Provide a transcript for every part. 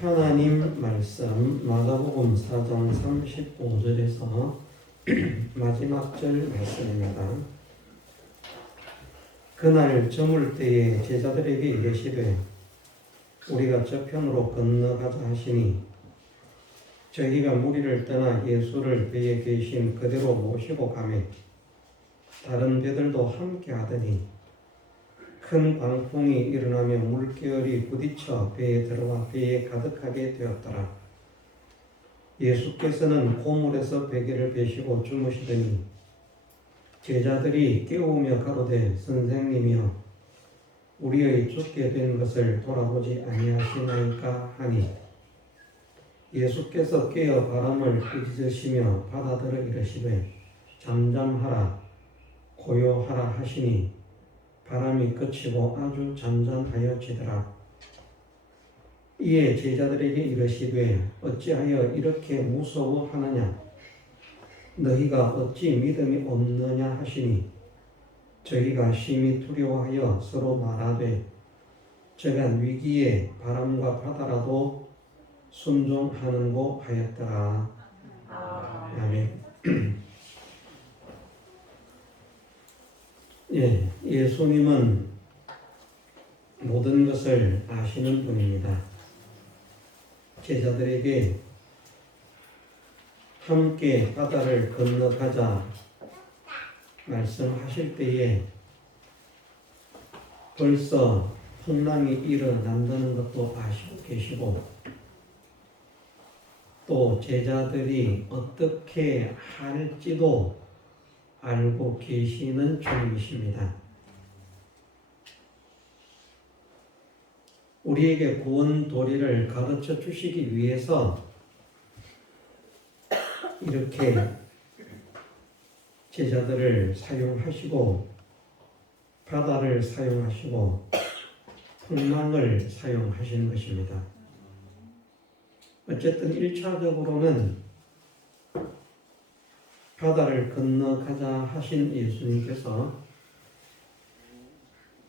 하나님 말씀 마가복음 4장 35절에서 마지막 절 말씀입니다. 그날 저물 때에 제자들에게 이르시되 우리가 저편으로 건너가자 하시니 저희가 무리를 떠나 예수를 배에 계신 그대로 모시고 가매 다른 배들도 함께 하더니 큰 광풍이 일어나며 물결이 부딪혀 배에 들어와 배에 가득하게 되었더라. 예수께서는 고물에서 베개를 베시고 주무시더니 제자들이 깨우며 가로되 선생님이여 우리의 죽게 된 것을 돌아보지 아니하시나이까 하니 예수께서 깨어 바람을 꾸짖으시며 바다들어 이르시되 잠잠하라 고요하라 하시니 바람이 그치고 아주 잔잔하여지더라. 이에 제자들에게 이르시되 어찌하여 이렇게 무서워하느냐 너희가 어찌 믿음이 없느냐 하시니 저희가 심히 두려워하여 서로 말하되 저간 위기에 바람과 바다라도 순종하는고 하였더라. 아멘. 예수님은 모든 것을 아시는 분입니다. 제자들에게 함께 바다를 건너가자 말씀하실 때에 벌써 풍랑이 일어난다는 것도 아시고 계시고 또 제자들이 어떻게 할지도 알고 계시는 중이십니다. 우리에게 구원 도리를 가르쳐 주시기 위해서 이렇게 제자들을 사용하시고 바다를 사용하시고 풍랑을 사용하시는 것입니다. 어쨌든 1차적으로는 바다를 건너가자 하신 예수님께서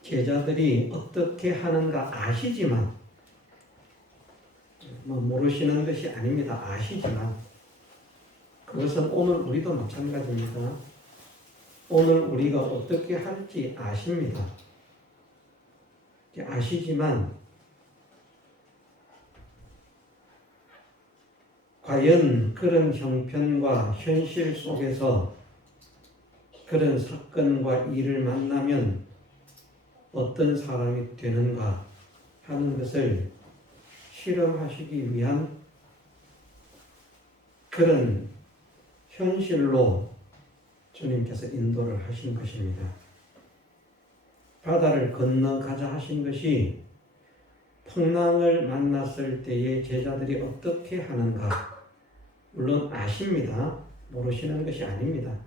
제자들이 어떻게 하는가 아시지만 모르시는 것이 아닙니다. 아시지만 그것은 오늘 우리도 마찬가지입니다. 오늘 우리가 어떻게 할지 아십니다. 아시지만 과연 그런 형편과 현실 속에서 그런 사건과 일을 만나면 어떤 사람이 되는가 하는 것을 실험하시기 위한 그런 현실로 주님께서 인도를 하신 것입니다. 바다를 건너가자 하신 것이 풍랑을 만났을 때에 제자들이 어떻게 하는가 물론 아십니다. 모르시는 것이 아닙니다.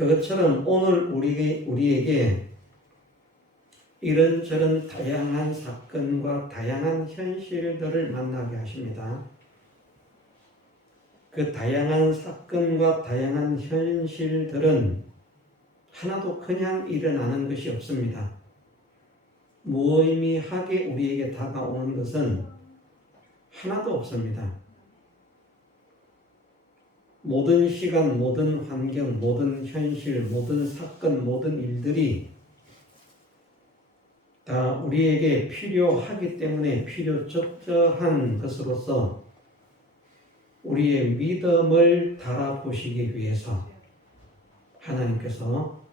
그것처럼 오늘 우리에게 이런저런 다양한 사건과 다양한 현실들을 만나게 하십니다. 그 다양한 사건과 다양한 현실들은 하나도 그냥 일어나는 것이 없습니다. 무의미하게 우리에게 다가오는 것은 하나도 없습니다. 모든 시간, 모든 환경, 모든 현실, 모든 사건, 모든 일들이 다 우리에게 필요하기 때문에 필요적절한 것으로서 우리의 믿음을 달아보시기 위해서 하나님께서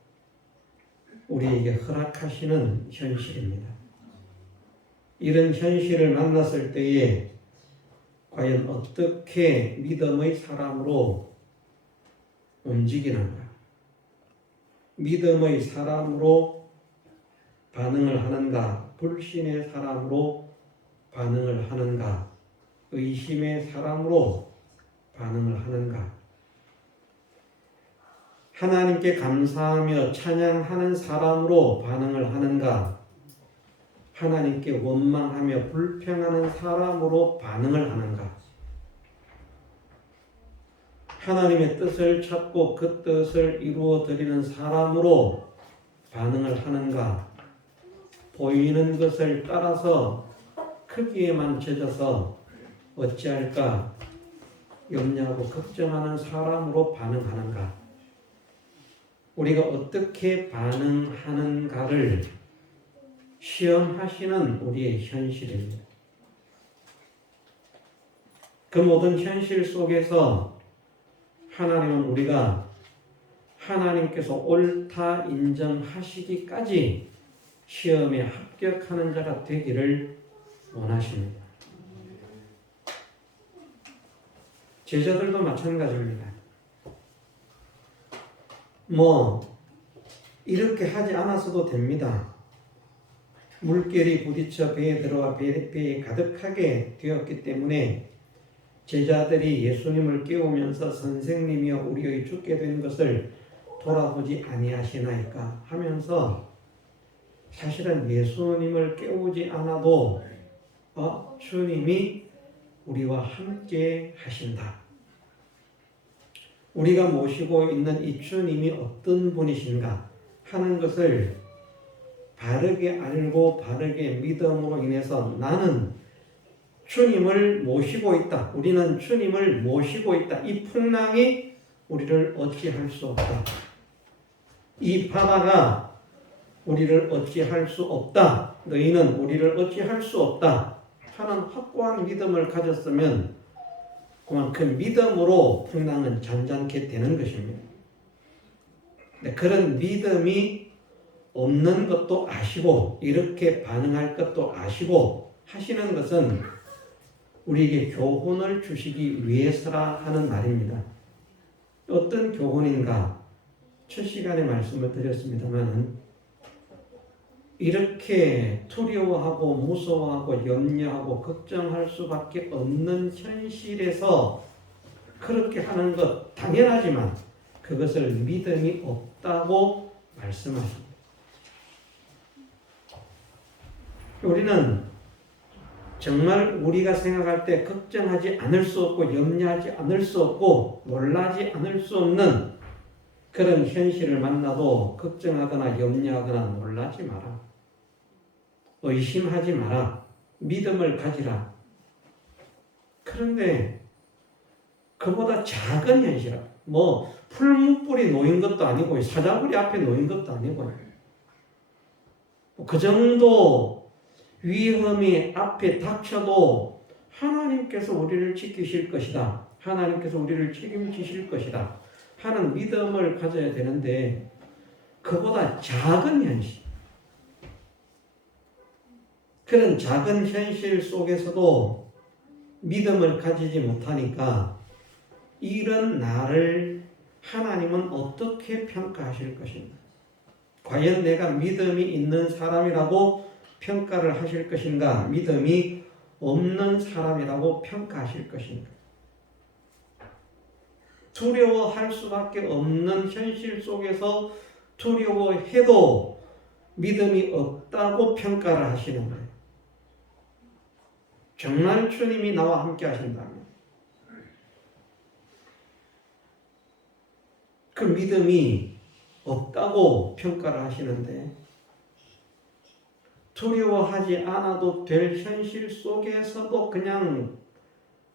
우리에게 허락하시는 현실입니다. 이런 현실을 만났을 때에 과연 어떻게 믿음의 사람으로 움직이는가? 믿음의 사람으로 반응을 하는가? 불신의 사람으로 반응을 하는가? 의심의 사람으로 반응을 하는가? 하나님께 감사하며 찬양하는 사람으로 반응을 하는가? 하나님께 원망하며 불평하는 사람으로 반응을 하는가? 하나님의 뜻을 찾고 그 뜻을 이루어 드리는 사람으로 반응을 하는가? 보이는 것을 따라서 크기에만 젖어서 어찌할까 염려하고 걱정하는 사람으로 반응하는가? 우리가 어떻게 반응하는가를 시험하시는 우리의 현실입니다. 그 모든 현실 속에서 하나님은 우리가 하나님께서 옳다 인정하시기까지 시험에 합격하는 자가 되기를 원하십니다. 제자들도 마찬가지입니다. 이렇게 하지 않았어도 됩니다. 물결이 부딪혀 배에 들어와 배에 가득하게 되었기 때문에 제자들이 예수님을 깨우면서 선생님이여 우리의 죽게 된 것을 돌아보지 아니하시나이까 하면서 사실은 예수님을 깨우지 않아도 주님이 우리와 함께 하신다. 우리가 모시고 있는 이 주님이 어떤 분이신가 하는 것을 바르게 알고 바르게 믿음으로 인해서 나는 주님을 모시고 있다. 우리는 주님을 모시고 있다. 이 풍랑이 우리를 어찌할 수 없다. 이 바다가 우리를 어찌할 수 없다. 너희는 우리를 어찌할 수 없다. 하는 확고한 믿음을 가졌으면 그 믿음으로 풍랑은 잠잠게 되는 것입니다. 그런 믿음이 없는 것도 아시고 이렇게 반응할 것도 아시고 하시는 것은 우리에게 교훈을 주시기 위해서라 하는 말입니다. 어떤 교훈인가? 첫 시간에 말씀을 드렸습니다만 이렇게 두려워하고 무서워하고 염려하고 걱정할 수밖에 없는 현실에서 그렇게 하는 것 당연하지만 그것을 믿음이 없다고 말씀하십니다. 우리는 정말 우리가 생각할 때 걱정하지 않을 수 없고 염려하지 않을 수 없고 놀라지 않을 수 없는 그런 현실을 만나도 걱정하거나 염려하거나 놀라지 마라. 의심하지 마라. 믿음을 가지라. 그런데 그보다 작은 현실, 풀무불이 놓인 것도 아니고 사자굴이 앞에 놓인 것도 아니고 그 정도 위험이 앞에 닥쳐도 하나님께서 우리를 지키실 것이다. 하나님께서 우리를 책임지실 것이다. 하는 믿음을 가져야 되는데 그보다 작은 현실, 그런 작은 현실 속에서도 믿음을 가지지 못하니까 이런 나를 하나님은 어떻게 평가하실 것인가? 과연 내가 믿음이 있는 사람이라고 평가를 하실 것인가? 믿음이 없는 사람이라고 평가하실 것인가? 두려워할 수밖에 없는 현실 속에서 두려워해도 믿음이 없다고 평가를 하시는 거예요. 정말 주님이 나와 함께 하신다면 그 믿음이 없다고 평가를 하시는데 두려워하지 않아도 될 현실 속에서도 그냥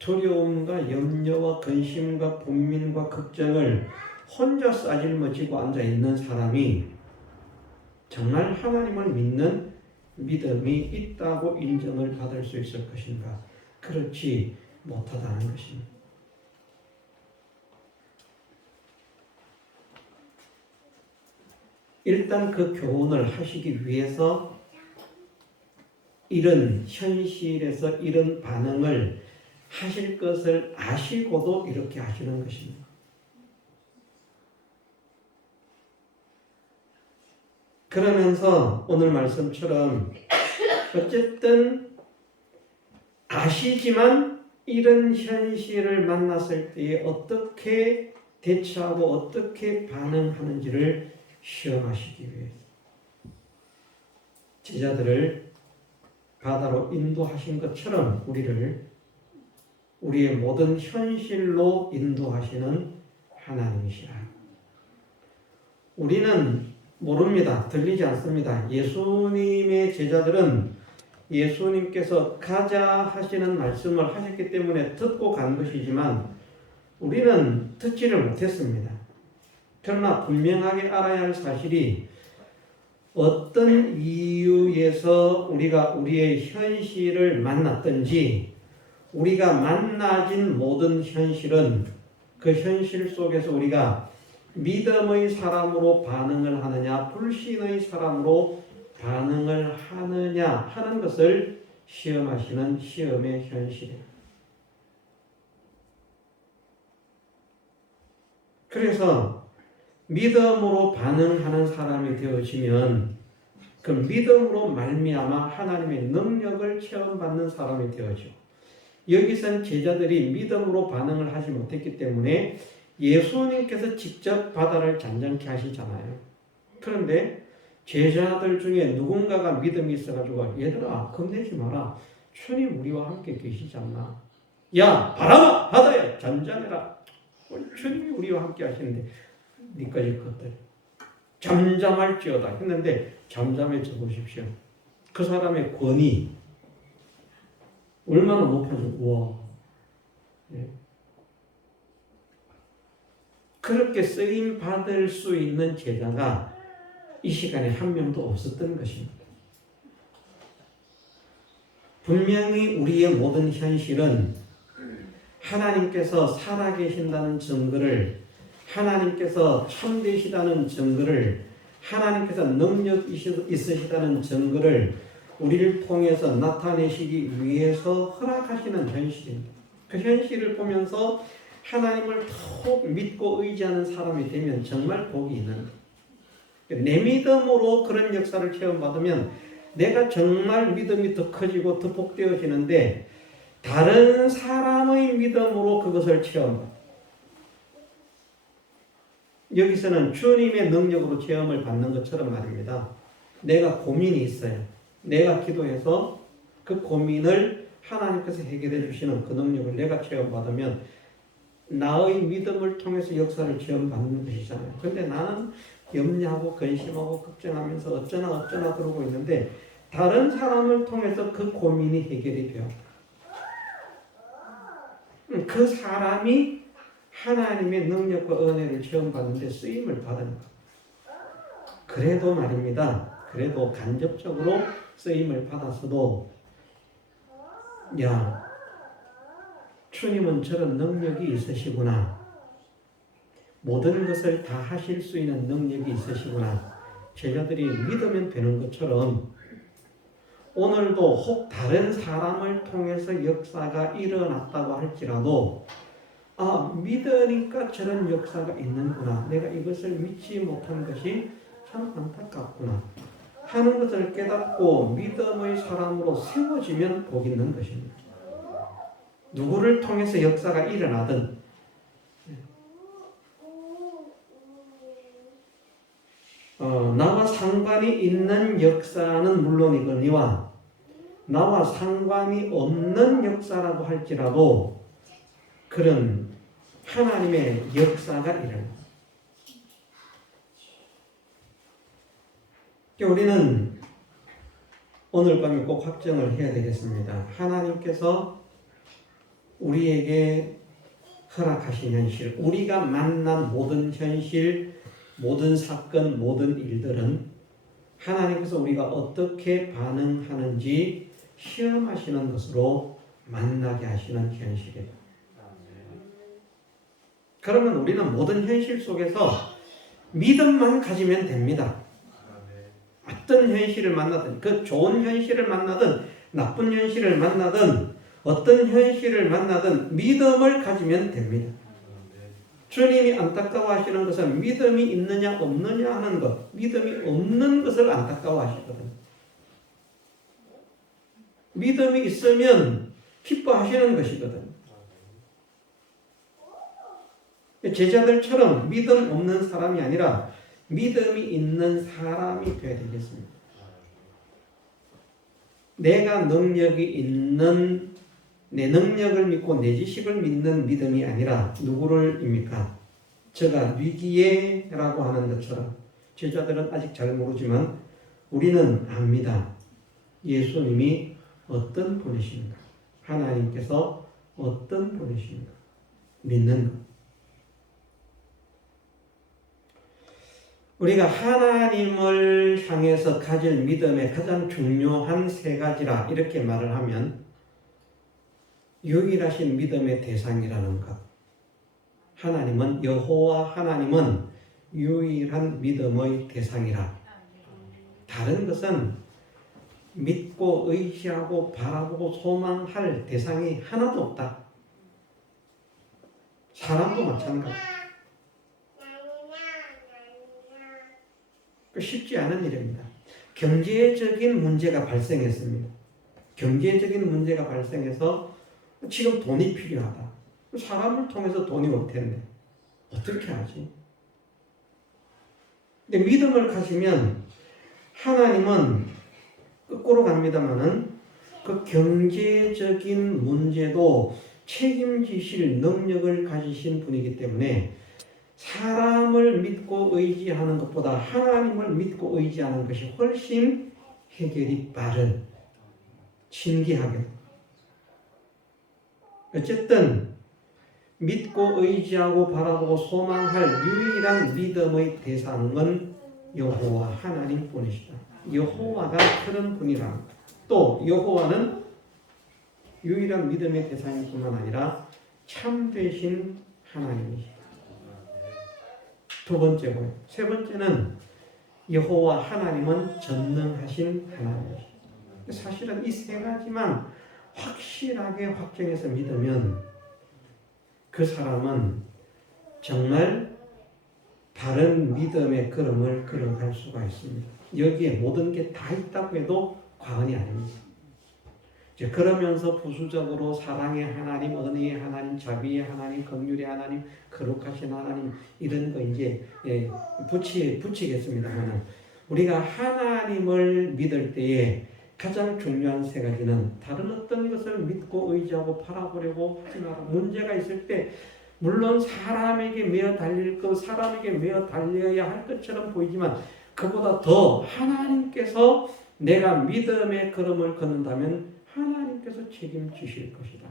두려움과 염려와 근심과 분민과 걱정을 혼자 싸질머지고 앉아있는 사람이 정말 하나님을 믿는 믿음이 있다고 인정을 받을 수 있을 것인가? 그렇지 못하다는 것입니다. 일단 그 교훈을 하시기 위해서 이런 현실에서 이런 반응을 하실 것을 아시고도 이렇게 하시는 것입니다. 그러면서 오늘 말씀처럼 어쨌든 아시지만 이런 현실을 만났을 때에 어떻게 대처하고 어떻게 반응하는지를 시험하시기 위해서 제자들을 바다로 인도하신 것처럼 우리를 우리의 모든 현실로 인도하시는 하나님이시라. 우리는 모릅니다. 들리지 않습니다. 예수님의 제자들은 예수님께서 가자 하시는 말씀을 하셨기 때문에 듣고 간 것이지만 우리는 듣지를 못했습니다. 그러나 분명하게 알아야 할 사실이 어떤 이유에서 우리가 우리의 현실을 만났든지 우리가 만나진 모든 현실은 그 현실 속에서 우리가 믿음의 사람으로 반응을 하느냐 불신의 사람으로 반응을 하느냐 하는 것을 시험하시는 시험의 현실이에요. 그래서 믿음으로 반응하는 사람이 되어지면 그 믿음으로 말미암아 하나님의 능력을 체험받는 사람이 되어져. 여기선 제자들이 믿음으로 반응을 하지 못했기 때문에 예수님께서 직접 바다를 잔잔케 하시잖아요. 그런데 제자들 중에 누군가가 믿음이 있어가지고 얘들아 겁내지 마라. 주님 우리와 함께 계시지 않나. 야 바람아 바다야 잔잔해라. 주님이 우리와 함께 하시는데 니까지 것들 잠잠할지어다 했는데 잠잠해져 보십시오. 그 사람의 권위 얼마나 높아지고 와. 네. 그렇게 쓰임 받을 수 있는 제자가 이 시간에 한 명도 없었던 것입니다. 분명히 우리의 모든 현실은 하나님께서 살아계신다는 증거를, 하나님께서 참되시다는 증거를, 하나님께서 능력 있으시다는 증거를 우리를 통해서 나타내시기 위해서 허락하시는 현실입니다. 그 현실을 보면서 하나님을 더욱 믿고 의지하는 사람이 되면 정말 복이 있는 거예요. 내 믿음으로 그런 역사를 체험받으면 내가 정말 믿음이 더 커지고 더 복되어지는데 다른 사람의 믿음으로 그것을 체험받아요. 여기서는 주님의 능력으로 체험을 받는 것처럼 말입니다. 내가 고민이 있어요. 내가 기도해서 그 고민을 하나님께서 해결해 주시는 그 능력을 내가 체험받으면 나의 믿음을 통해서 역사를 체험받는 것이잖아요. 그런데 나는 염려하고 근심하고 걱정하면서 어쩌나 그러고 있는데 다른 사람을 통해서 그 고민이 해결이 돼요. 그 사람이 하나님의 능력과 은혜를 체험받는데 쓰임을 받은 것. 그래도 말입니다. 그래도 간접적으로 쓰임을 받았어도 야 주님은 저런 능력이 있으시구나. 모든 것을 다 하실 수 있는 능력이 있으시구나. 제자들이 믿으면 되는 것처럼 오늘도 혹 다른 사람을 통해서 역사가 일어났다고 할지라도 믿으니까 저런 역사가 있는구나. 내가 이것을 믿지 못한 것이 참 안타깝구나. 하는 것을 깨닫고 믿음의 사람으로 세워지면 복 있는 것입니다. 누구를 통해서 역사가 일어나든 나와 상관이 있는 역사는 물론이거니와 나와 상관이 없는 역사라고 할지라도 그런 하나님의 역사가 일어납니다. 우리는 오늘 밤에 꼭 확정을 해야 되겠습니다. 하나님께서 우리에게 허락하신 현실, 우리가 만난 모든 현실, 모든 사건, 모든 일들은 하나님께서 우리가 어떻게 반응하는지 시험하시는 것으로 만나게 하시는 현실이다. 그러면 우리는 모든 현실 속에서 믿음만 가지면 됩니다. 어떤 현실을 만나든, 그 좋은 현실을 만나든 나쁜 현실을 만나든 어떤 현실을 만나든 믿음을 가지면 됩니다. 주님이 안타까워하시는 것은 믿음이 있느냐 없느냐 하는 것, 믿음이 없는 것을 안타까워하시거든요. 믿음이 있으면 기뻐하시는 것이거든요. 제자들처럼 믿음 없는 사람이 아니라 믿음이 있는 사람이 되어야 되겠습니다. 내가 능력이 있는, 내 능력을 믿고 내 지식을 믿는 믿음이 아니라 누구를입니까? 저가 위기에라고 하는 것처럼 제자들은 아직 잘 모르지만 우리는 압니다. 예수님이 어떤 분이신가? 하나님께서 어떤 분이신가? 믿는 것. 우리가 하나님을 향해서 가질 믿음의 가장 중요한 세 가지라 이렇게 말을 하면 유일하신 믿음의 대상이라는 것. 하나님은 여호와 하나님은 유일한 믿음의 대상이라. 다른 것은 믿고 의지하고 바라보고 소망할 대상이 하나도 없다. 사람도 마찬가지. 쉽지 않은 일입니다. 경제적인 문제가 발생했습니다. 경제적인 문제가 발생해서 지금 돈이 필요하다. 사람을 통해서 돈이 올 텐데 어떻게 하지? 근데 믿음을 가지면 하나님은 거꾸로 갑니다마는 그 경제적인 문제도 책임지실 능력을 가지신 분이기 때문에 사람을 믿고 의지하는 것보다 하나님을 믿고 의지하는 것이 훨씬 해결이 빠른, 신기하게. 어쨌든 믿고 의지하고 바라보고 소망할 유일한 믿음의 대상은 여호와 하나님뿐이시다. 여호와가 그런 분이라. 또 여호와는 유일한 믿음의 대상뿐만 아니라 참되신 하나님이시다. 두 번째고요. 세 번째는 여호와 하나님은 전능하신 하나님이시다. 사실은 이 세 가지만 확실하게 확정해서 믿으면 그 사람은 정말 바른 믿음의 걸음을 걸어갈 수가 있습니다. 여기에 모든 게 다 있다고 해도 과언이 아닙니다. 이제 그러면서 부수적으로 사랑의 하나님, 은혜의 하나님, 자비의 하나님, 긍휼의 하나님, 거룩하신 하나님 이런 거 이제 붙이겠습니다만 우리가 하나님을 믿을 때에 가장 중요한 세 가지는 다른 어떤 것을 믿고 의지하고 바라보려고 하지 마라. 문제가 있을 때 물론 사람에게 매어 달릴 것, 사람에게 매어 달려야 할 것처럼 보이지만 그보다 더 하나님께서 내가 믿음의 걸음을 걷는다면 하나님께서 책임지실 것이다.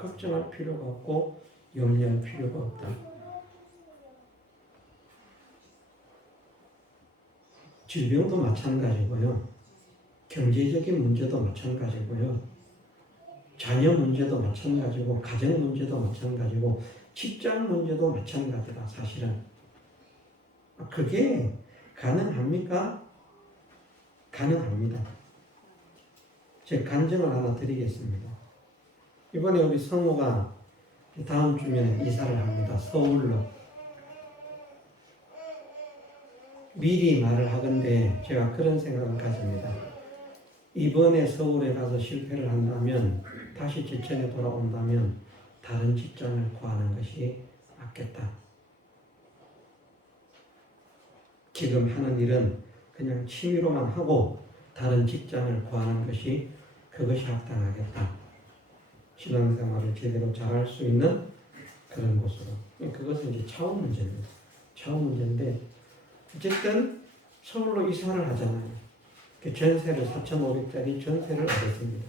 걱정할 필요가 없고 염려할 필요가 없다. 질병도 마찬가지고요. 경제적인 문제도 마찬가지고요. 자녀 문제도 마찬가지고 가정 문제도 마찬가지고 직장 문제도 마찬가지다. 사실은. 그게 가능합니까? 가능합니다. 제가 간증을 하나 드리겠습니다. 이번에 우리 성우가 다음 주면 이사를 합니다. 서울로. 미리 말을 하건대 제가 그런 생각을 가집니다. 이번에 서울에 가서 실패를 한다면 다시 제천에 돌아온다면 다른 직장을 구하는 것이 맞겠다. 지금 하는 일은 그냥 취미로만 하고 다른 직장을 구하는 것이 그것이 합당하겠다. 신앙생활을 제대로 잘할 수 있는 그런 곳으로. 그것은 이제 차후 문제입니다. 차후 문제인데 어쨌든 서울로 이사를 하잖아요. 전세를 4,500짜리 전세를 얻었습니다.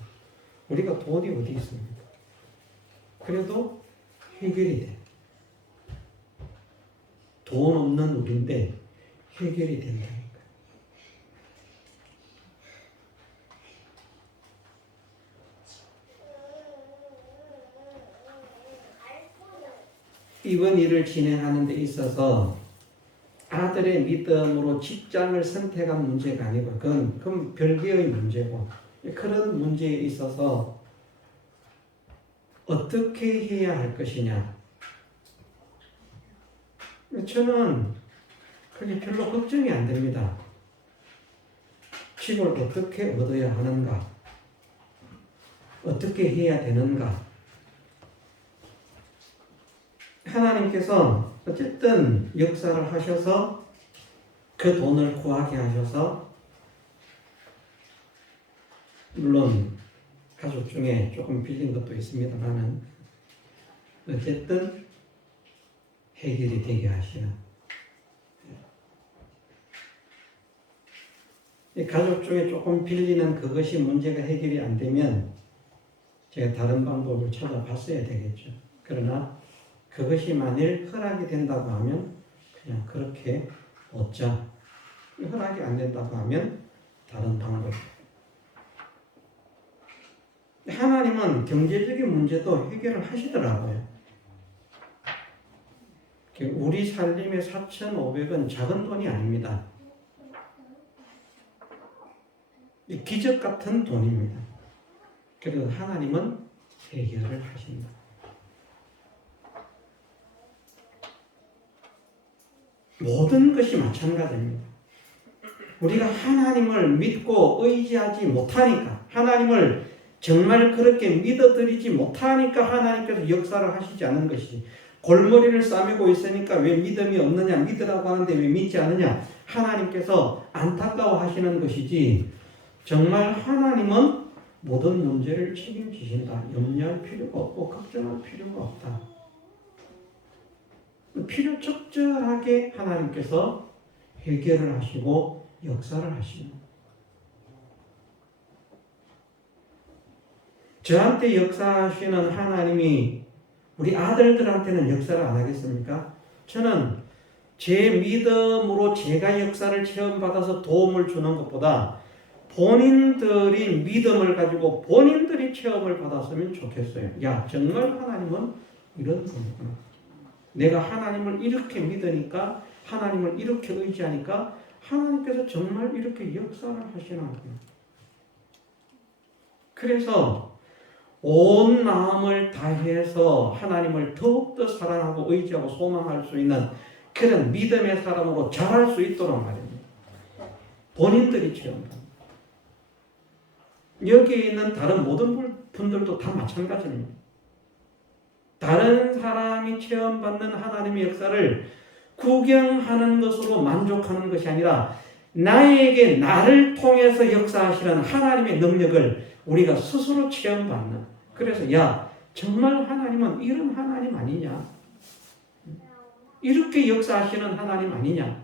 우리가 돈이 어디 있습니까? 그래도 해결이 돼. 돈 없는 우리인데 해결이 된다니까. 이번 일을 진행하는 데 있어서 아들의 믿음으로 직장을 선택한 문제가 아니고 그건 별개의 문제고 그런 문제에 있어서 어떻게 해야 할 것이냐. 저는 그게 별로 걱정이 안 됩니다. 집을 어떻게 얻어야 하는가? 어떻게 해야 되는가? 하나님께서 어쨌든 역사를 하셔서 그 돈을 구하게 하셔서 물론 가족 중에 조금 빌린 것도 있습니다만 어쨌든 해결이 되게 하시는. 가족 중에 조금 빌리는 그것이 문제가 해결이 안 되면 제가 다른 방법을 찾아봤어야 되겠죠. 그러나 그것이 만일 허락이 된다고 하면 그냥 그렇게 얻자. 허락이 안 된다고 하면 다른 방법. 하나님은 경제적인 문제도 해결을 하시더라고요. 우리 살림의 4,500은 작은 돈이 아닙니다. 기적 같은 돈입니다. 그래서 하나님은 해결을 하신다. 모든 것이 마찬가지입니다. 우리가 하나님을 믿고 의지하지 못하니까, 하나님을 정말 그렇게 믿어드리지 못하니까 하나님께서 역사를 하시지 않은 것이지. 골머리를 싸매고 있으니까 왜 믿음이 없느냐, 믿으라고 하는데 왜 믿지 않느냐, 하나님께서 안타까워 하시는 것이지, 정말 하나님은 모든 문제를 책임지신다. 염려할 필요가 없고 걱정할 필요가 없다. 필요 적절하게 하나님께서 해결을 하시고 역사를 하시는. 저한테 역사하시는 하나님이 우리 아들들한테는 역사를 안 하겠습니까? 저는 제 믿음으로 제가 역사를 체험받아서 도움을 주는 것보다 본인들이 믿음을 가지고 본인들이 체험을 받았으면 좋겠어요. 야, 정말 하나님은 이런 분이구나. 내가 하나님을 이렇게 믿으니까, 하나님을 이렇게 의지하니까 하나님께서 정말 이렇게 역사를 하시는구나. 그래서 온 마음을 다해서 하나님을 더욱더 사랑하고 의지하고 소망할 수 있는 그런 믿음의 사람으로 자랄 수 있도록 말입니다. 본인들이 체험합니다. 여기에 있는 다른 모든 분들도 다 마찬가지입니다. 다른 사람이 체험받는 하나님의 역사를 구경하는 것으로 만족하는 것이 아니라 나에게 나를 통해서 역사하시는 하나님의 능력을 우리가 스스로 체험받는. 그래서 야, 정말 하나님은 이런 하나님 아니냐? 이렇게 역사하시는 하나님 아니냐?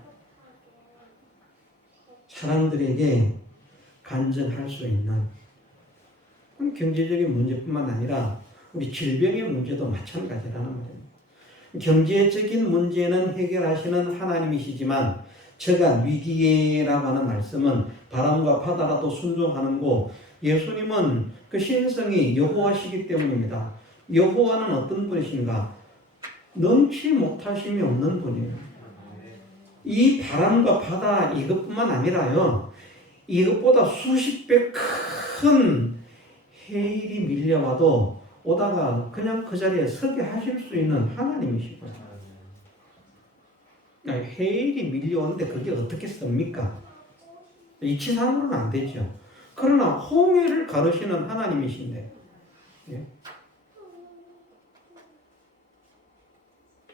사람들에게 간증할 수 있는 경제적인 문제뿐만 아니라 우리 질병의 문제도 마찬가지라는 말입니다. 경제적인 문제는 해결하시는 하나님이시지만 저가 위기에라고 하는 말씀은 바람과 바다라도 순종하는 거, 예수님은 그 신성이 여호와시기 때문입니다. 여호와는 어떤 분이신가? 넘치 못하심이 없는 분이에요. 이 바람과 바다 이것뿐만 아니라요, 이것보다 수십 배 큰 해일이 밀려와도 오다가 그냥 그 자리에 서게 하실 수 있는 하나님이시고요. 해일이 밀려오는데 그게 어떻게 섭니까? 이치상으로는 안 되죠. 그러나 홍해를 가르시는 하나님이신데, 예?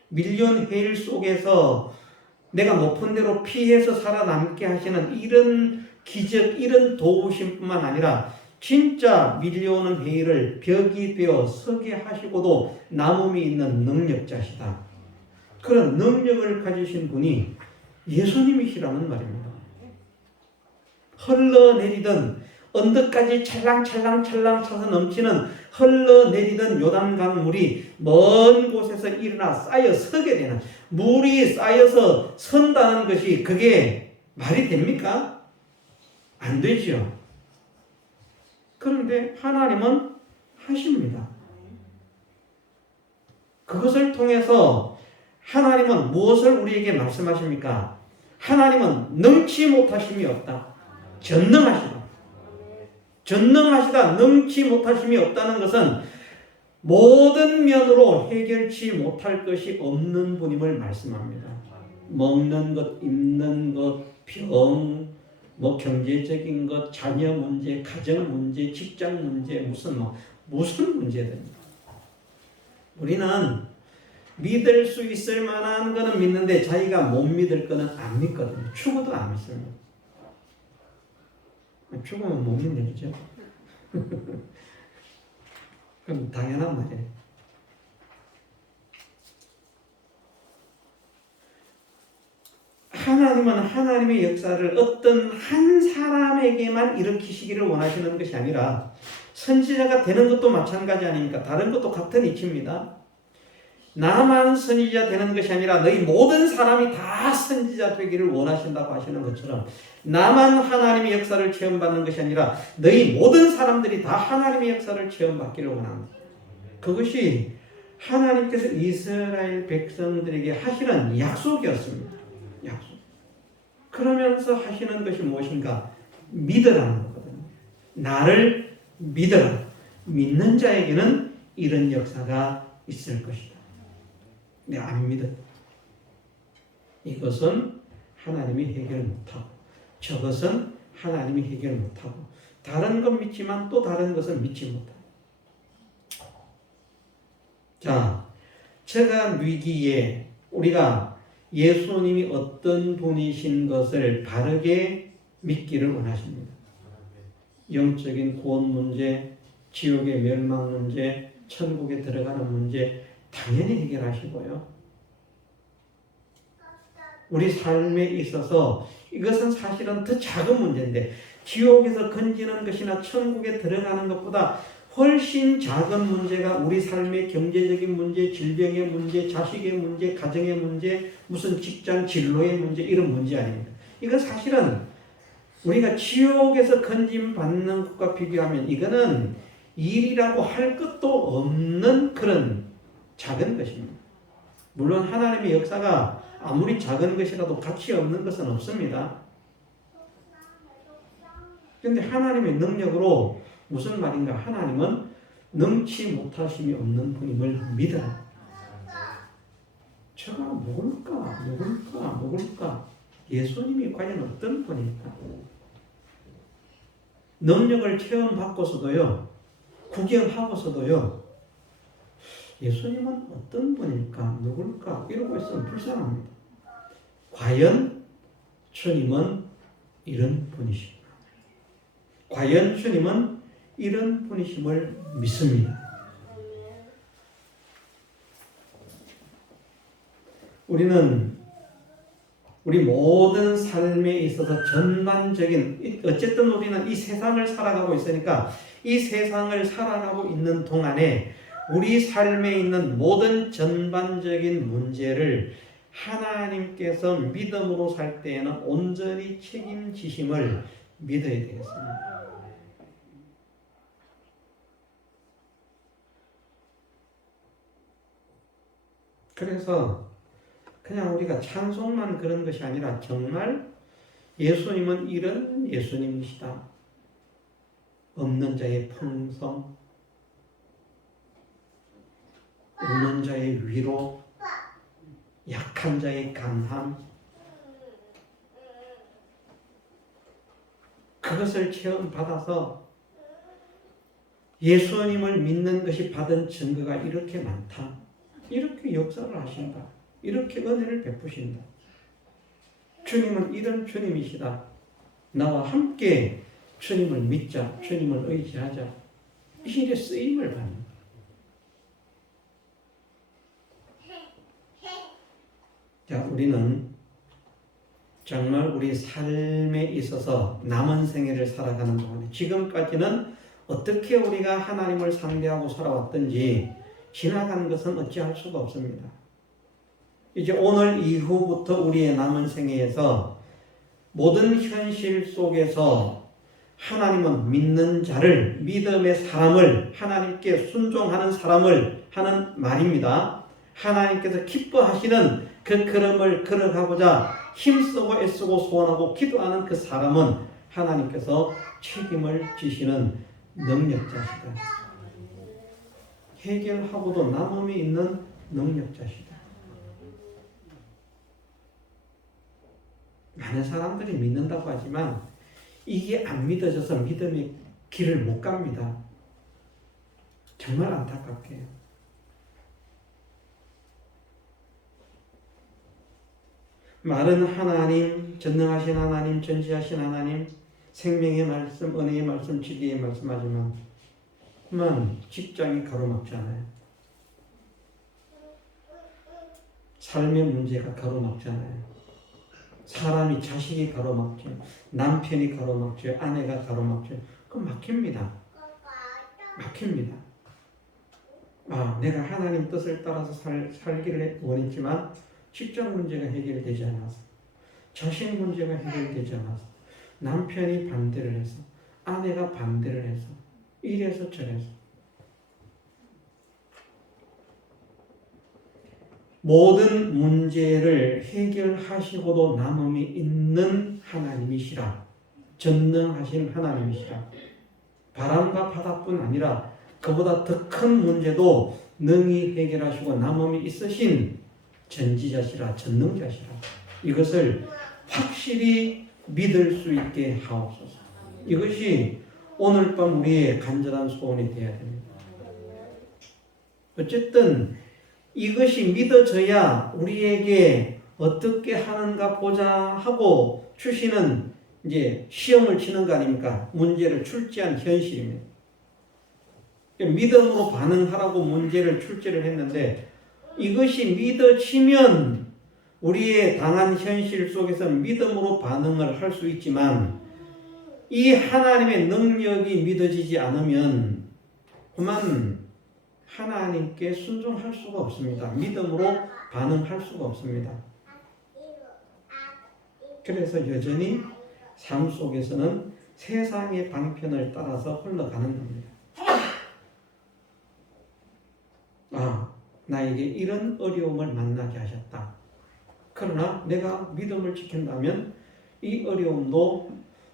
밀려온 해일 속에서 내가 높은 데로 피해서 살아남게 하시는 이런 기적, 이런 도우심뿐만 아니라 진짜 밀려오는 해일을 벽이 되어 서게 하시고도 남음이 있는 능력자시다. 그런 능력을 가지신 분이 예수님이시라는 말입니다. 흘러내리던 언덕까지 찰랑찰랑 차서 넘치는 흘러내리던 요단강 물이 먼 곳에서 일어나 쌓여 서게 되는, 물이 쌓여서 선다는 것이 그게 말이 됩니까? 안 되죠. 그런데 하나님은 하십니다. 그것을 통해서 하나님은 무엇을 우리에게 말씀하십니까? 하나님은 능치 못하심이 없다. 전능하시다. 전능하시다. 능치 못하심이 없다는 것은 모든 면으로 해결치 못할 것이 없는 분임을 말씀합니다. 먹는 것, 입는 것, 병, 경제적인 것, 자녀 문제, 가정 문제, 직장 문제, 무슨 문제든 우리는 믿을 수 있을 만한 거는 믿는데 자기가 못 믿을 거는 안 믿거든요. 죽어도 안 믿습니다. 죽으면 못 믿는 일이죠. 그럼 당연한 말이에요. 하나님은 하나님의 역사를 어떤 한 사람에게만 일으키시기를 원하시는 것이 아니라 선지자가 되는 것도 마찬가지 아닙니까? 다른 것도 같은 이치입니다. 나만 선지자 되는 것이 아니라 너희 모든 사람이 다 선지자 되기를 원하신다고 하시는 것처럼 나만 하나님의 역사를 체험받는 것이 아니라 너희 모든 사람들이 다 하나님의 역사를 체험받기를 원합니다. 그것이 하나님께서 이스라엘 백성들에게 하시는 약속이었습니다. 약속. 그러면서 하시는 것이 무엇인가? 믿으라는 거거든요. 나를 믿어라. 믿는 자에게는 이런 역사가 있을 것이다. 내가 안 믿어. 이것은 하나님이 해결 못하고 저것은 하나님이 해결 못하고 다른 건 믿지만 또 다른 것은 믿지 못하고. 자, 제가 위기에 우리가 예수님이 어떤 분이신 것을 바르게 믿기를 원하십니다. 영적인 구원 문제, 지옥의 멸망 문제, 천국에 들어가는 문제 당연히 해결하시고요. 우리 삶에 있어서 이것은 사실은 더 작은 문제인데 지옥에서 건지는 것이나 천국에 들어가는 것보다 훨씬 작은 문제가 우리 삶의 경제적인 문제, 질병의 문제, 자식의 문제, 가정의 문제, 무슨 직장 진로의 문제 이런 문제 아닙니까? 이건 사실은 우리가 지옥에서 건짐 받는 것과 비교하면 이거는 일이라고 할 것도 없는 그런 작은 것입니다. 물론 하나님의 역사가 아무리 작은 것이라도 가치 없는 것은 없습니다. 그런데 하나님의 능력으로 무슨 말인가? 하나님은 능치 못하심이 없는 분임을 믿어라. 제가 먹을까? 예수님이 과연 어떤 분일까? 능력을 체험받고서도요, 구경하고서도요, 예수님은 어떤 분일까? 누굴까? 이러고 있으면 불쌍합니다. 과연 주님은 이런 분이십니까? 과연 주님은 이런 분이심을 믿습니다. 우리는 우리 모든 삶에 있어서 전반적인 어쨌든 우리는 이 세상을 살아가고 있으니까 이 세상을 살아가고 있는 동안에 우리 삶에 있는 모든 전반적인 문제를 하나님께서 믿음으로 살 때에는 온전히 책임지심을 믿어야 되겠습니다. 그래서 그냥 우리가 찬송만 그런 것이 아니라 정말 예수님은 이런 예수님이시다. 없는 자의 풍성, 우는 자의 위로, 약한 자의 강함, 그것을 체험받아서 예수님을 믿는 것이 받은 증거가 이렇게 많다. 이렇게 역사를 하신다. 이렇게 은혜를 베푸신다. 주님은 이런 주님이시다. 나와 함께 주님을 믿자. 주님을 의지하자. 이 일에 쓰임을 받는 거예요. 자, 우리는 정말 우리 삶에 있어서 남은 생애를 살아가는 동안에 지금까지는 어떻게 우리가 하나님을 상대하고 살아왔든지 지나간 것은 어찌할 수가 없습니다. 이제 오늘 이후부터 우리의 남은 생애에서 모든 현실 속에서 하나님은 믿는 자를, 믿음의 사람을, 하나님께 순종하는 사람을 하는 말입니다. 하나님께서 기뻐하시는 그 걸음을 걸어가고자 힘쓰고 애쓰고 소원하고 기도하는 그 사람은 하나님께서 책임을 지시는 능력자시다. 해결하고도 남음이 있는 능력자시다. 많은 사람들이 믿는다고 하지만 이게 안 믿어져서 믿음의 길을 못 갑니다. 정말 안타깝게요. 말은 하나님, 전능하신 하나님, 전지하신 하나님, 생명의 말씀, 은혜의 말씀, 진리의 말씀 하지만 직장이 가로막잖아요. 삶의 문제가 가로막잖아요. 사람이 자식이 가로막죠. 남편이 가로막죠. 아내가 가로막죠. 그럼 막힙니다. 막힙니다. 내가 하나님 뜻을 따라서 살기를 원했지만 직장 문제가 해결되지 않아서, 자식 문제가 해결되지 않아서, 남편이 반대를 해서, 아내가 반대를 해서, 이래서 저래서. 모든 문제를 해결하시고도 남음이 있는 하나님이시라. 전능하신 하나님이시라. 바람과 바다뿐 아니라 그보다 더 큰 문제도 능히 해결하시고 남음이 있으신 전지자시라, 전능자시라. 이것을 확실히 믿을 수 있게 하옵소서. 이것이 오늘 밤 우리의 간절한 소원이 되어야 됩니다. 어쨌든 이것이 믿어져야 우리에게 어떻게 하는가 보자 하고 주시는 이제 시험을 치는 거 아닙니까? 문제를 출제한 현실입니다. 믿음으로 반응하라고 문제를 출제를 했는데 이것이 믿어지면 우리의 당한 현실 속에서 믿음으로 반응을 할 수 있지만 이 하나님의 능력이 믿어지지 않으면 그만 하나님께 순종할 수가 없습니다. 믿음으로 반응할 수가 없습니다. 그래서 여전히 삶 속에서는 세상의 방편을 따라서 흘러가는 겁니다. 나에게 이런 어려움을 만나게 하셨다. 그러나 내가 믿음을 지킨다면 이 어려움도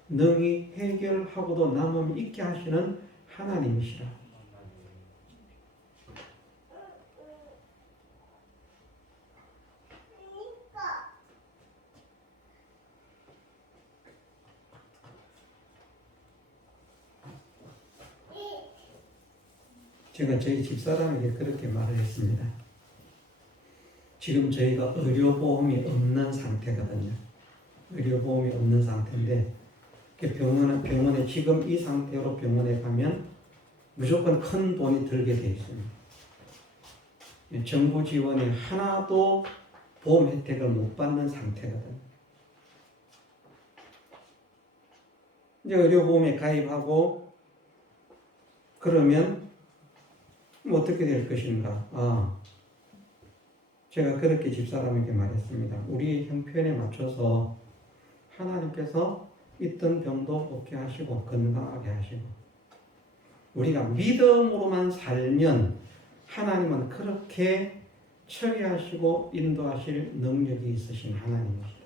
능히 해결하고도 남음이 있게 하시는 하나님이시라. 제가 저희 집사람에게 그렇게 말을 했습니다. 지금 저희가 의료보험이 없는 상태거든요. 의료보험이 없는 상태인데 병원에 지금 이 상태로 병원에 가면 무조건 큰 돈이 들게 돼 있습니다. 정부 지원이 하나도 보험 혜택을 못 받는 상태거든요. 이제 의료보험에 가입하고 그러면 어떻게 될 것인가? 제가 그렇게 집사람에게 말했습니다. 우리의 형편에 맞춰서 하나님께서 있던 병도 없게 하시고 건강하게 하시고 우리가 믿음으로만 살면 하나님은 그렇게 처리하시고 인도하실 능력이 있으신 하나님이시다.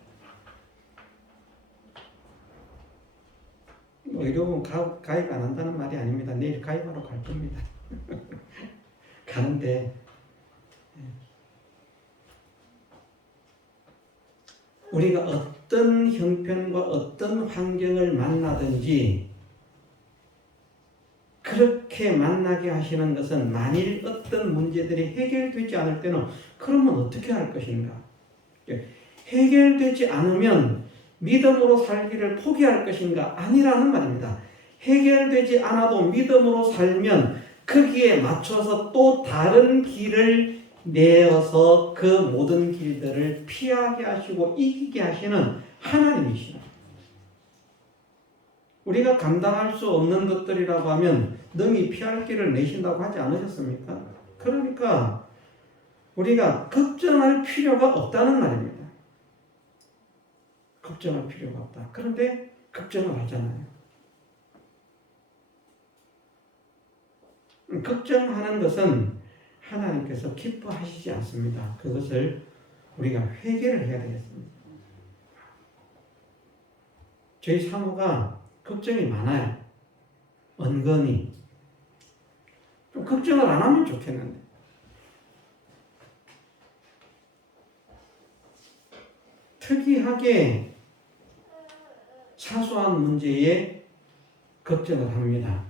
의료보험 가입 안 한다는 말이 아닙니다. 내일 가입하러 갈 겁니다. 가는데 우리가 어떤 형편과 어떤 환경을 만나든지 그렇게 만나게 하시는 것은 만일 어떤 문제들이 해결되지 않을 때는 그러면 어떻게 할 것인가? 해결되지 않으면 믿음으로 살기를 포기할 것인가? 아니라는 말입니다. 해결되지 않아도 믿음으로 살면 거기에 맞춰서 또 다른 길을 내어서 그 모든 길들을 피하게 하시고 이기게 하시는 하나님이시라. 우리가 감당할 수 없는 것들이라고 하면 능히 피할 길을 내신다고 하지 않으셨습니까? 그러니까 우리가 걱정할 필요가 없다는 말입니다. 걱정할 필요가 없다. 그런데 걱정을 하잖아요. 걱정하는 것은 하나님께서 기뻐하시지 않습니다. 그것을 우리가 회개를 해야 되겠습니다. 저희 사모가 걱정이 많아요. 은근히. 좀 걱정을 안 하면 좋겠는데. 특이하게 사소한 문제에 걱정을 합니다.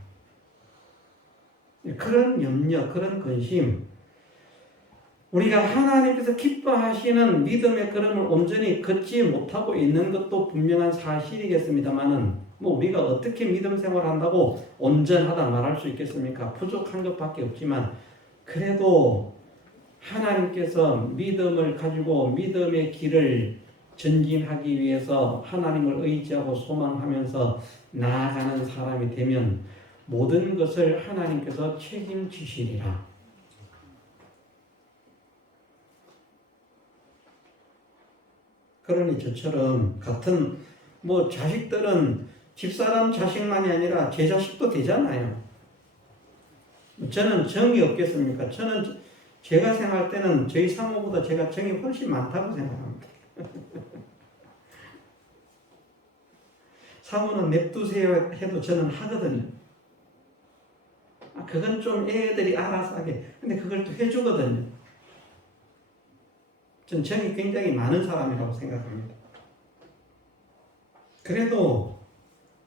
그런 염려, 그런 근심, 우리가 하나님께서 기뻐하시는 믿음의 걸음을 온전히 걷지 못하고 있는 것도 분명한 사실이겠습니다만은 우리가 어떻게 믿음 생활한다고 온전하다 말할 수 있겠습니까? 부족한 것밖에 없지만 그래도 하나님께서 믿음을 가지고 믿음의 길을 전진하기 위해서 하나님을 의지하고 소망하면서 나아가는 사람이 되면 모든 것을 하나님께서 책임지시리라. 그러니 저처럼 같은 자식들은 집사람 자식만이 아니라 제 자식도 되잖아요. 저는 정이 없겠습니까? 저는 제가 생각할 때는 저희 사모보다 제가 정이 훨씬 많다고 생각합니다. 사모는 냅두세요 해도 저는 하거든요. 그건 좀 애들이 알아서 하게. 근데 그걸 또 해주거든요. 전 정이 굉장히 많은 사람이라고 생각합니다. 그래도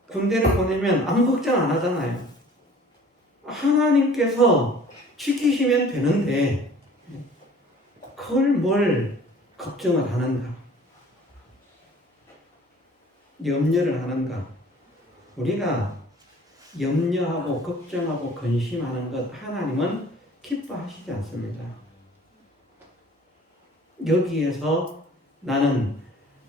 군대를 보내면 아무 걱정 안 하잖아요. 하나님께서 지키시면 되는데 그걸 뭘 걱정을 하는가? 염려를 하는가? 우리가 염려하고 걱정하고 근심하는 것 하나님은 기뻐하시지 않습니다. 여기에서 나는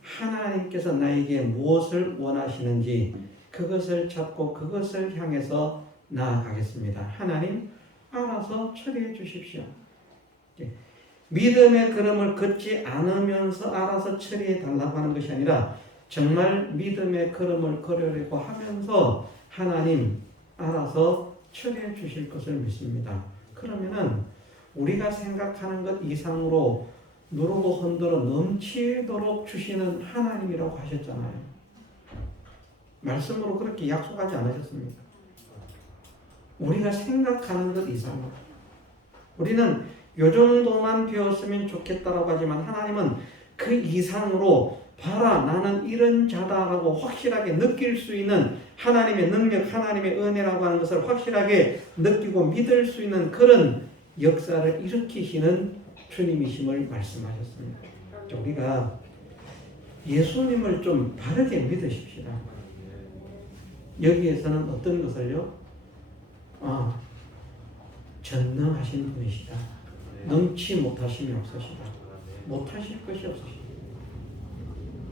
하나님께서 나에게 무엇을 원하시는지 그것을 찾고 그것을 향해서 나아가겠습니다. 하나님 알아서 처리해 주십시오. 믿음의 걸음을 걷지 않으면서 알아서 처리해 달라고 하는 것이 아니라 정말 믿음의 걸음을 걸으려고 하면서 하나님 알아서 처리해 주실 것을 믿습니다. 그러면은 우리가 생각하는 것 이상으로 누르고 흔들어 넘치도록 주시는 하나님이라고 하셨잖아요. 말씀으로 그렇게 약속하지 않으셨습니까? 우리가 생각하는 것 이상으로. 우리는 요 정도만 배웠으면 좋겠다라고 하지만 하나님은 그 이상으로 봐라 나는 이런 자다라고 확실하게 느낄 수 있는 하나님의 능력, 하나님의 은혜라고 하는 것을 확실하게 느끼고 믿을 수 있는 그런 역사를 일으키시는 주님이심을 말씀하셨습니다. 우리가 예수님을 좀 바르게 믿으십시다. 여기에서는 어떤 것을요? 전능하신 분이시다. 능치 못하심이 없으시다. 못하실 것이 없으시다.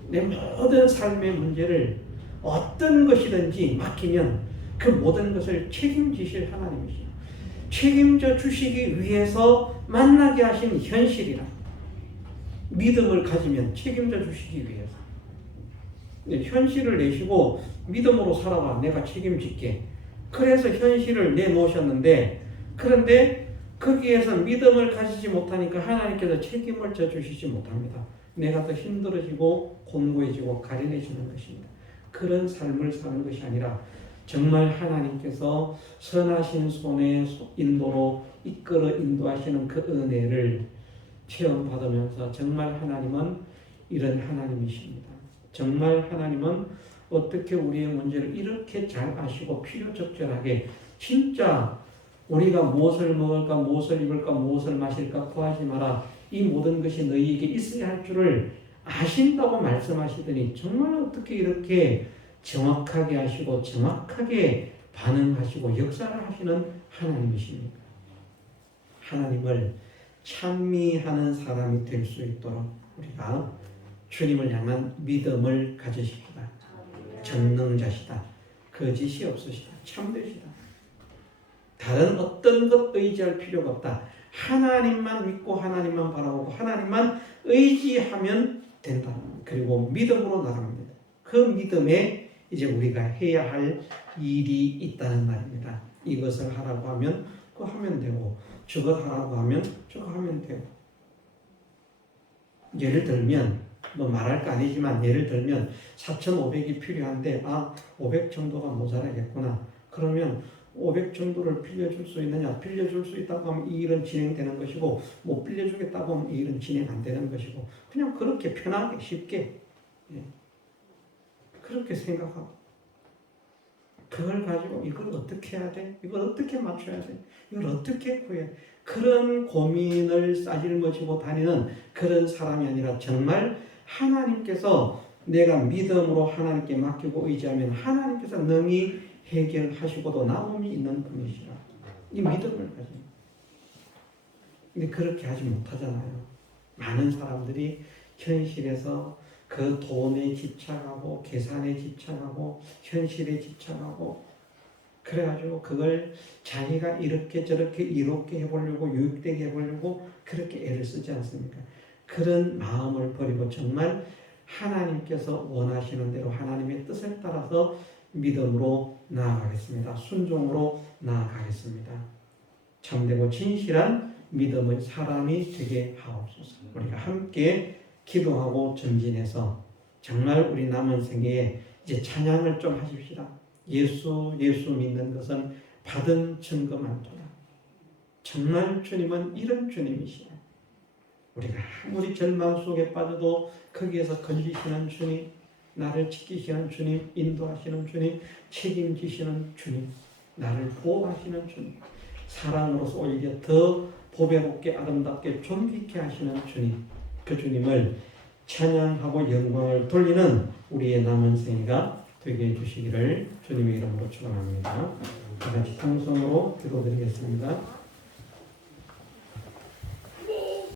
내 모든 삶의 문제를 어떤 것이든지 맡기면 그 모든 것을 책임지실 하나님이시다. 책임져 주시기 위해서 만나게 하신 현실이라. 믿음을 가지면 책임져 주시기 위해서. 현실을 내시고 믿음으로 살아봐. 내가 책임질게. 그래서 현실을 내놓으셨는데 그런데 거기에서 믿음을 가지지 못하니까 하나님께서 책임을 져주시지 못합니다. 내가 더 힘들어지고 곤고해지고 가련해지는 것입니다. 그런 삶을 사는 것이 아니라 정말 하나님께서 선하신 손의 인도로 이끌어 인도하시는 그 은혜를 체험받으면서 정말 하나님은 이런 하나님이십니다. 정말 하나님은 어떻게 우리의 문제를 이렇게 잘 아시고 필요적절하게 진짜 우리가 무엇을 먹을까 무엇을 입을까 무엇을 마실까 구하지 마라. 이 모든 것이 너희에게 있어야 할 줄을 아신다고 말씀하시더니 정말 어떻게 이렇게 정확하게 하시고 정확하게 반응하시고 역사를 하시는 하나님이십니까? 하나님을 찬미하는 사람이 될 수 있도록 우리가 주님을 향한 믿음을 가지십시다. 전능자시다. 거짓이 없으시다. 참되시다. 다른 어떤 것 의지할 필요가 없다. 하나님만 믿고 하나님만 바라보고 하나님만 의지하면 된다. 그리고 믿음으로 나갑니다. 그 믿음에 이제 우리가 해야 할 일이 있다는 말입니다. 이것을 하라고 하면 그거 하면 되고 저거 하라고 하면 저거 하면 되고 예를 들면 말할 거 아니지만 예를 들면 4,500이 필요한데 500 정도가 모자라겠구나. 그러면 500 정도를 빌려줄 수 있느냐? 빌려줄 수 있다고 하면 이 일은 진행되는 것이고 못 빌려주겠다고 하면 이 일은 진행 안 되는 것이고 그냥 그렇게 편하게 쉽게 그렇게 생각하고 그걸 가지고 이걸 어떻게 해야 돼? 이걸 어떻게 맞춰야 돼? 이걸 어떻게 구해야 돼? 그런 고민을 싸질머지고 다니는 그런 사람이 아니라 정말 하나님께서 내가 믿음으로 하나님께 맡기고 의지하면 하나님께서 능히 해결하시고도 나옴이 있는 분이시라. 이 믿음을 가지고. 근데 그렇게 하지 못하잖아요. 많은 사람들이 현실에서 그 돈에 집착하고 계산에 집착하고 현실에 집착하고 그래가지고 그걸 자기가 이렇게 저렇게 이롭게 해보려고 유익되게 해보려고 그렇게 애를 쓰지 않습니까? 그런 마음을 버리고 정말 하나님께서 원하시는 대로 하나님의 뜻을 따라서 믿음으로 나아가겠습니다. 순종으로 나아가겠습니다. 참되고 진실한 믿음의 사람이 되게 하옵소서. 우리가 함께 기도하고 전진해서 정말 우리 남은 생애에 이제 찬양을 좀 하십시다. 예수 믿는 것은 받은 증거만 도다. 정말 주님은 이런 주님이시다. 우리가 아무리 절망 속에 빠져도 거기에서 건지시는 주님, 나를 지키시는 주님, 인도하시는 주님, 책임지시는 주님, 나를 보호하시는 주님, 사랑으로서 오히려 더 보배롭게 아름답게 존귀케 하시는 주님, 그 주님을 찬양하고 영광을 돌리는 우리의 남은 생애가 되게 해주시기를 주님의 이름으로 축원합니다. 다 같이 통성으로 기도드리겠습니다.